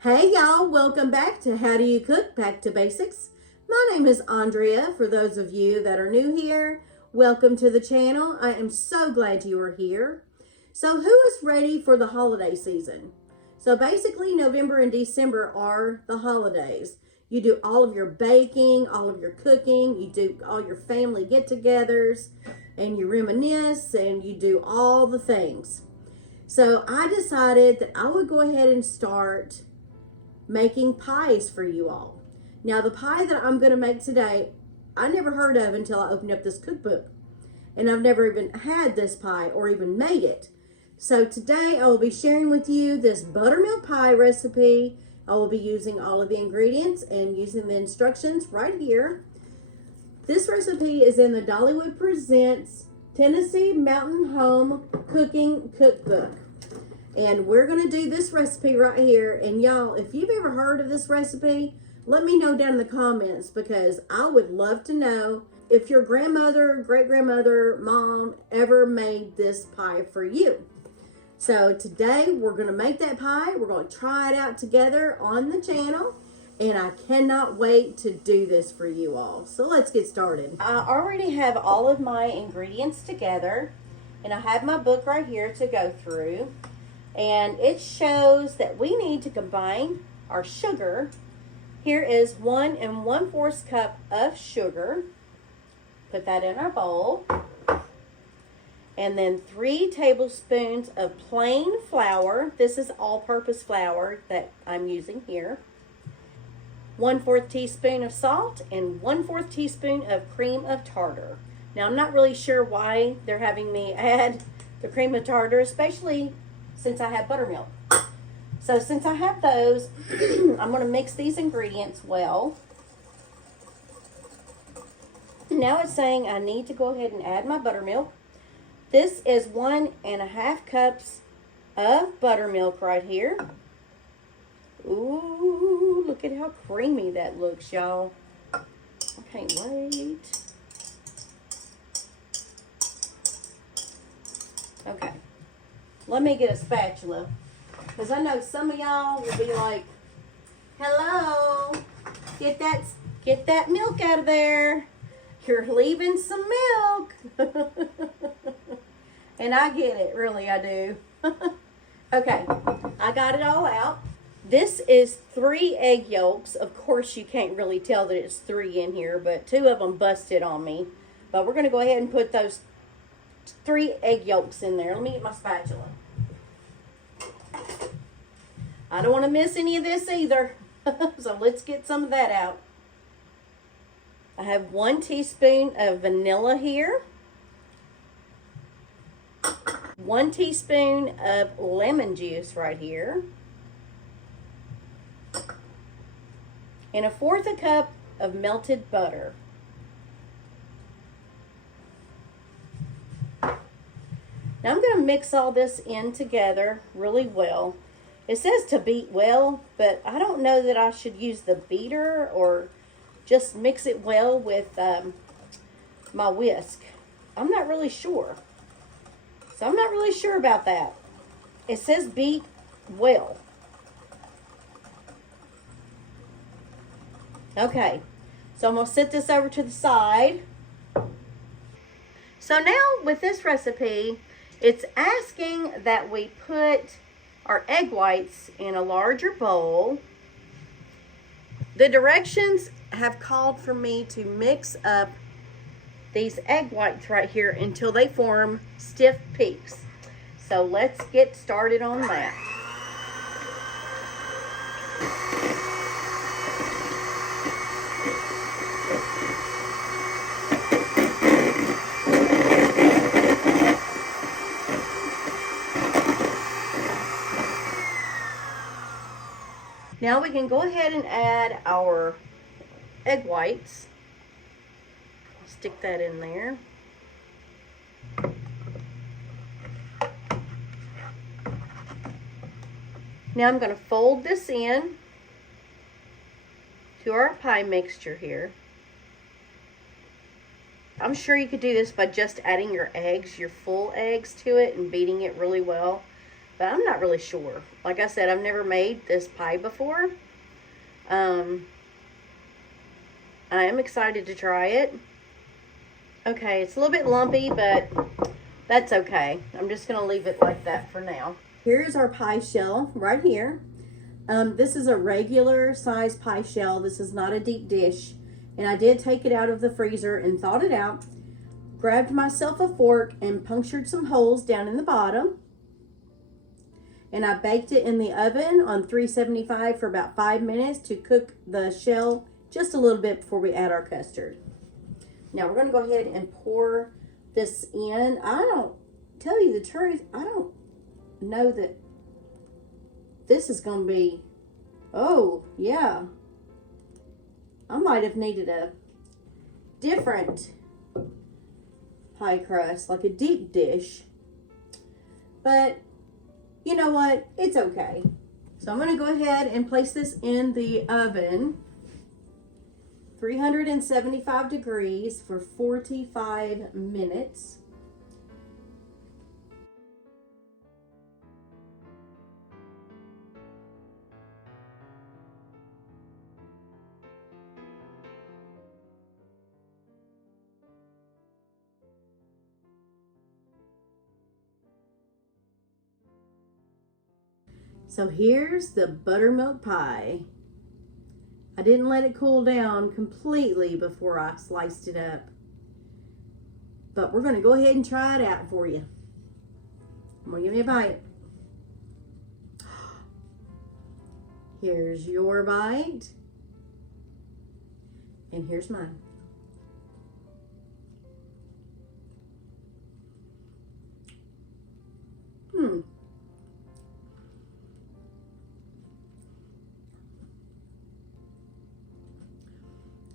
Hey y'all, welcome back to How Do You Cook? Back to Basics. My name is Andrea. For those of you that are new here, welcome to the channel. I am so glad you are here. So who is ready for the holiday season? So basically November and December are the holidays. You do all of your baking, all of your cooking, you do all your family get-togethers, and you reminisce, and you do all the things. So I decided that I would go ahead and start making pies for you all. Now the pie that I'm going to make today, I never heard of until I opened up this cookbook. And I've never even had this pie or even made it. So today I will be sharing with you this buttermilk pie recipe. I will be using all of the ingredients and using the instructions right here. This recipe is in the Dollywood Presents Tennessee Mountain Home Cooking Cookbook. And we're going to do this recipe right here. And y'all, if you've ever heard of this recipe, let me know down in the comments, because I would love to know if your grandmother, great-grandmother, mom ever made this pie for you. So today we're going to make that pie. We're going to try it out together on the channel. And I cannot wait to do this for you all. So let's get started. I already have all of my ingredients together. And I have my book right here to go through. And it shows that we need to combine our sugar. Here is 1 1/4 cup of sugar. Put that in our bowl. And then 3 tablespoons of plain flour. This is all-purpose flour that I'm using here. 1/4 teaspoon of salt and 1/4 teaspoon of cream of tartar. Now I'm not really sure why they're having me add the cream of tartar, especially since I have buttermilk. So since I have those, I'm going to mix these ingredients well. Now it's saying I need to go ahead and add my buttermilk. This is 1 1/2 cups of buttermilk right here. Ooh, look at how creamy that looks, y'all. I can't wait. Okay. Let me get a spatula, because I know some of y'all will be like, hello, get that milk out of there. You're leaving some milk. And I get it, really, I do. Okay, I got it all out. This is 3 egg yolks. Of course, you can't really tell that it's 3 in here, but 2 of them busted on me. But we're going to go ahead and put those 3 egg yolks in there. Let me get my spatula. I don't want to miss any of this either. So let's get some of that out. I have 1 teaspoon of vanilla here. 1 teaspoon of lemon juice right here. And 1/4 cup of melted butter. Now I'm going to mix all this in together really well. It says to beat well, but I don't know that I should use the beater or just mix it well with my whisk. I'm not really sure. So I'm not really sure about that. It says beat well. Okay, so I'm going to set this over to the side. So now with this recipe, it's asking that we put our egg whites in a larger bowl. The directions have called for me to mix up these egg whites right here until they form stiff peaks. So let's get started on that. Now we can go ahead and add our egg whites. Stick that in there. Now I'm going to fold this in to our pie mixture here. I'm sure you could do this by just adding your eggs, your full eggs to it, and beating it really well. but I'm not really sure. Like I said, I've never made this pie before. I am excited to try it. Okay, it's a little bit lumpy, but that's okay. I'm just going to leave it like that for now. Here's our pie shell right here. This is a regular size pie shell. This is not a deep dish. And I did take it out of the freezer and thawed it out. Grabbed myself a fork and punctured some holes down in the bottom. And I baked it in the oven on 375 for about 5 minutes to cook the shell just a little bit before we add our custard. Now we're going to go ahead and pour this in. I don't, tell you the truth, I don't know that this is going to be, oh yeah, I might have needed a different pie crust, like a deep dish, but you know what, it's okay. So I'm going to go ahead and place this in the oven, 375 degrees for 45 minutes. So here's the buttermilk pie. I didn't let it cool down completely before I sliced it up. But we're going to go ahead and try it out for you. I'm going to give me a bite. Here's your bite. And here's mine.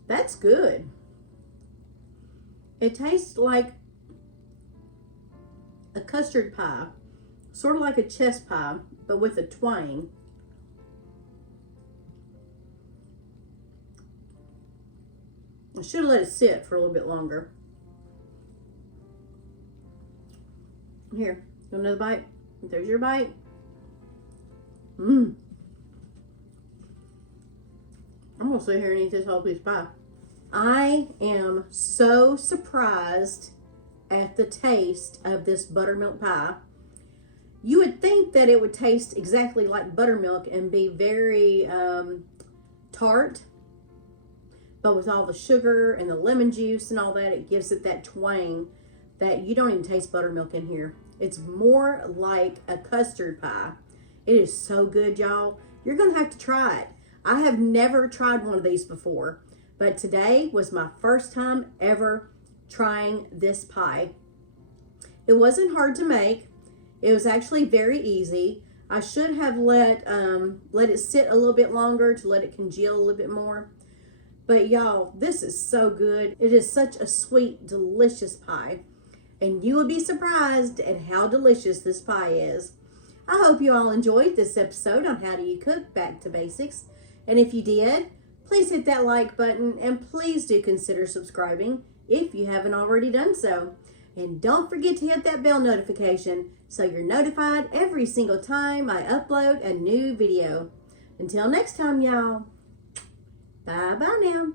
That's good. It tastes like a custard pie, sort of like a chess pie, but with a twang. I should have let it sit for a little bit longer. Here, another bite. There's your bite. I'm gonna sit here and eat this whole piece of pie. I am so surprised at the taste of this buttermilk pie. You would think that it would taste exactly like buttermilk and be very tart, but with all the sugar and the lemon juice and all that, it gives it that twang that you don't even taste buttermilk in here. It's more like a custard pie. It is so good, y'all. You're gonna have to try it. I have never tried one of these before, but today was my first time ever trying this pie. It wasn't hard to make. It was actually very easy. I should have let it sit a little bit longer to let it congeal a little bit more. But y'all, this is so good. It is such a sweet, delicious pie. And you will be surprised at how delicious this pie is. I hope you all enjoyed this episode on How Do You Cook Back to Basics. And if you did, please hit that like button and please do consider subscribing if you haven't already done so. And don't forget to hit that bell notification so you're notified every single time I upload a new video. Until next time, y'all. Bye-bye now.